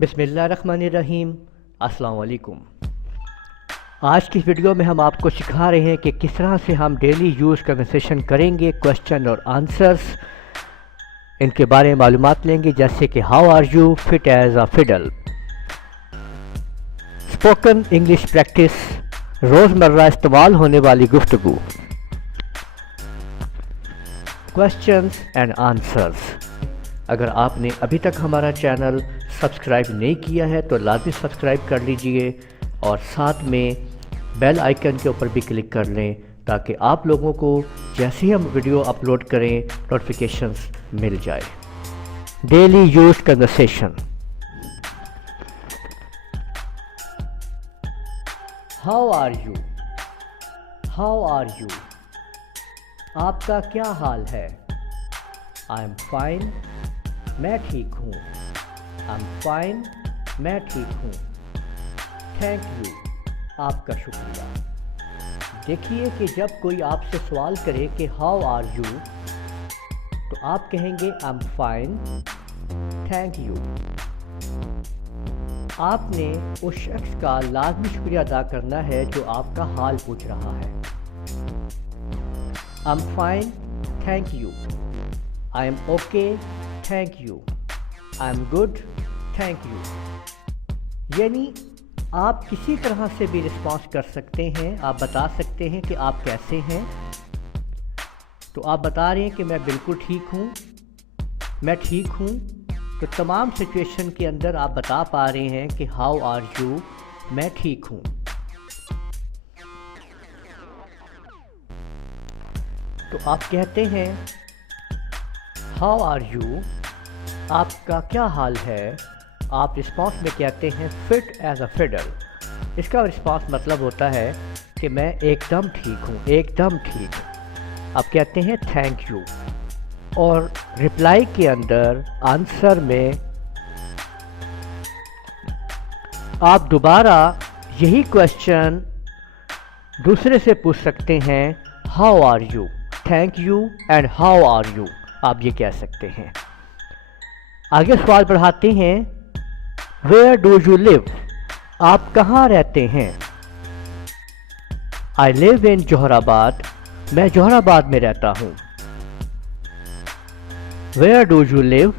بسم اللہ الرحمن الرحیم۔ السلام علیکم۔ آج کی ویڈیو میں ہم آپ کو سکھا رہے ہیں کہ کس طرح سے ہم ڈیلی یوز کنورسیشن کریں گے، کوسچن اور آنسرس ان کے بارے میں معلومات لیں گے، جیسے کہ how are you, fit as a fiddle. Spoken English practice, روزمرہ استعمال ہونے والی گفتگو، کوسچنز اینڈ آنسرس۔ اگر آپ نے ابھی تک ہمارا چینل سبسکرائب نہیں کیا ہے تو لازمی سبسکرائب کر لیجئے اور ساتھ میں بیل آئیکن کے اوپر بھی کلک کر لیں تاکہ آپ لوگوں کو جیسے ہی ہم ویڈیو اپلوڈ کریں نوٹیفیکیشنز مل جائے۔ Daily use conversation. How are you, how are you, آپ کا کیا حال ہے؟ آئی ایم فائن، میں ٹھیک ہوں۔ آئی ایم فائن، میں ٹھیک ہوں۔ تھینک یو، آپ کا شکریہ۔ دیکھیے کہ جب کوئی آپ سے سوال کرے کہ ہاؤ آر یو تو آپ کہیں گے I am fine, thank you. آپ نے اس شخص کا لازمی شکریہ ادا کرنا ہے جو آپ کا حال پوچھ رہا ہے۔ I am fine, thank you. I am okay, thank you. I am good, thank you. یعنی آپ کسی طرح سے بھی رسپانس کر سکتے ہیں، آپ بتا سکتے ہیں کہ آپ کیسے ہیں۔ تو آپ بتا رہے ہیں کہ میں بالکل ٹھیک ہوں، میں ٹھیک ہوں۔ تو تمام سچویشن کے اندر آپ بتا پا رہے ہیں کہ ہاؤ آر یو، میں ٹھیک ہوں۔ تو آپ کہتے ہیں ہاؤ آر یو، آپ کا کیا حال ہے؟ آپ رسپانس میں کہتے ہیں فٹ ایز اے فڈل۔ اس کا رسپانس مطلب ہوتا ہے کہ میں ایک دم ٹھیک ہوں، ایک دم ٹھیک ہوں۔ آپ کہتے ہیں تھینک یو، اور رپلائی کے اندر آنسر میں آپ دوبارہ یہی کوسچن دوسرے سے پوچھ سکتے ہیں، how are you, thank you and how are you, آپ یہ کہہ سکتے ہیں۔ آگے سوال بڑھاتے ہیں، ویئر ڈو یو لیو، آپ کہاں رہتے ہیں؟ آئی لیو ان جوہر آباد، میں جوہر آباد میں رہتا ہوں۔ ویئر ڈو یو لیو،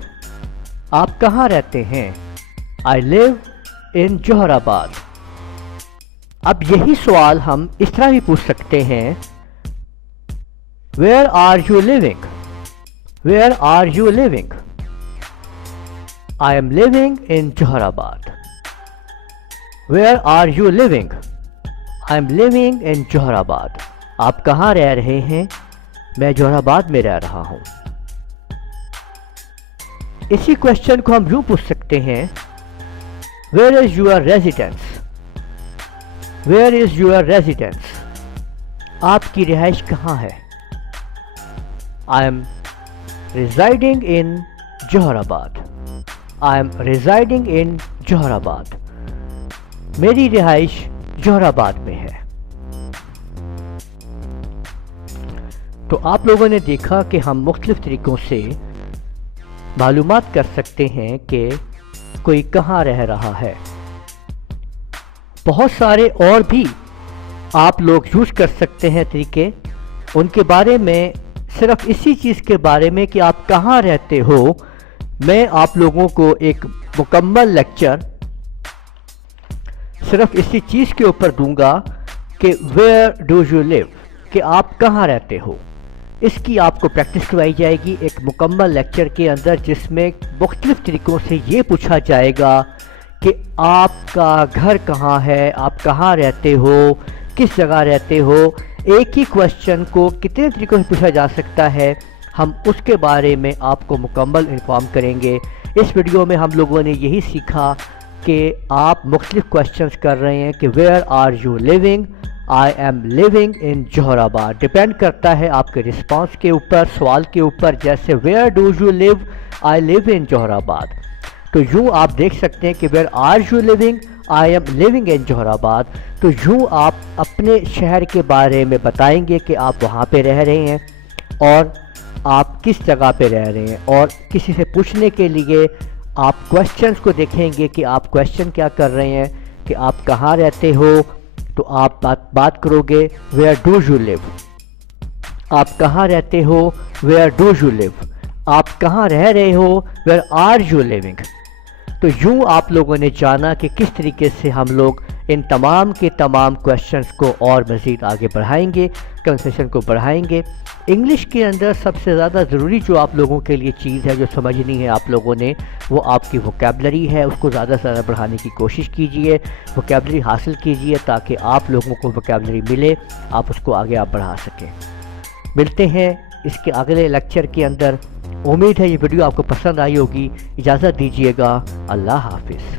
آپ کہاں رہتے ہیں؟ آئی لیو ان جوہر آباد۔ اب یہی سوال ہم اس طرح بھی پوچھ سکتے ہیں، where are you living, where are you living? I am living in Joharabad. Where are you living؟ I am living in جوہر آباد۔ آپ کہاں رہ رہے ہیں؟ میں جوہر آباد میں رہ رہا ہوں۔ اسی کوسچن کو ہم یوں پوچھ سکتے ہیں، Where is your residence؟ Where is your residence؟ آپ کی رہائش کہاں ہے؟ I am residing in جوہر آباد۔ I am residing in جوہر آباد۔ میری رہائش جوہر آباد میں ہے۔ تو آپ لوگوں نے دیکھا کہ ہم مختلف طریقوں سے معلومات کر سکتے ہیں کہ کوئی کہاں رہ رہا ہے۔ بہت سارے اور بھی آپ لوگ یوز کر سکتے ہیں طریقے، ان کے بارے میں صرف اسی چیز کے بارے میں کہ آپ کہاں رہتے ہو میں آپ لوگوں کو ایک مکمل لیکچر صرف اسی چیز کے اوپر دوں گا کہ ویئر ڈو یو لیو، کہ آپ کہاں رہتے ہو۔ اس کی آپ کو پریکٹس کروائی جائے گی ایک مکمل لیکچر کے اندر، جس میں مختلف طریقوں سے یہ پوچھا جائے گا کہ آپ کا گھر کہاں ہے، آپ کہاں رہتے ہو، کس جگہ رہتے ہو۔ ایک ہی کوسچن کو کتنے طریقوں سے پوچھا جا سکتا ہے، ہم اس کے بارے میں آپ کو مکمل انفارم کریں گے۔ اس ویڈیو میں ہم لوگوں نے یہی سیکھا کہ آپ مختلف کوسچنز کر رہے ہیں کہ where are you living, I am living in Johar Abad. Depend کرتا ہے آپ کے رسپانس کے اوپر، سوال کے اوپر، جیسے where do you live, I live in Johar Abad. تو یوں آپ دیکھ سکتے ہیں کہ where are you living, I am living in Johar Abad. تو یوں آپ اپنے شہر کے بارے میں بتائیں گے کہ آپ وہاں پہ رہ رہے ہیں اور آپ کس جگہ پہ رہ رہے ہیں، اور کسی سے پوچھنے کے لیے آپ کویسچنز کو دیکھیں گے کہ آپ کویسچن کیا کر رہے ہیں کہ آپ کہاں رہتے ہو، تو آپ بات کرو گے ویئر ڈو یو لیو. آپ کہاں رہتے ہو، ویئر ڈو یو لیو. آپ کہاں رہ رہے ہو، ویئر آر یو لیونگ. تو یوں آپ لوگوں نے جانا کہ کس طریقے سے ہم لوگ ان تمام کے تمام کویسچنز کو اور مزید آگے بڑھائیں گے، کنورسیشن کو بڑھائیں گے. انگلش کے اندر سب سے زیادہ ضروری جو آپ لوگوں کے لیے چیز ہے جو سمجھنی ہے آپ لوگوں نے، وہ آپ کی ووکیبلری ہے. اس کو زیادہ سے زیادہ بڑھانے کی کوشش کیجئے، ووکیبلری حاصل کیجئے تاکہ آپ لوگوں کو ووکیبلری ملے، آپ اس کو آگے آپ بڑھا سکیں. ملتے ہیں اس کے اگلے لیکچر کے اندر. امید ہے یہ ویڈیو آپ کو پسند آئی ہوگی. اجازت دیجیے گا. اللہ حافظ.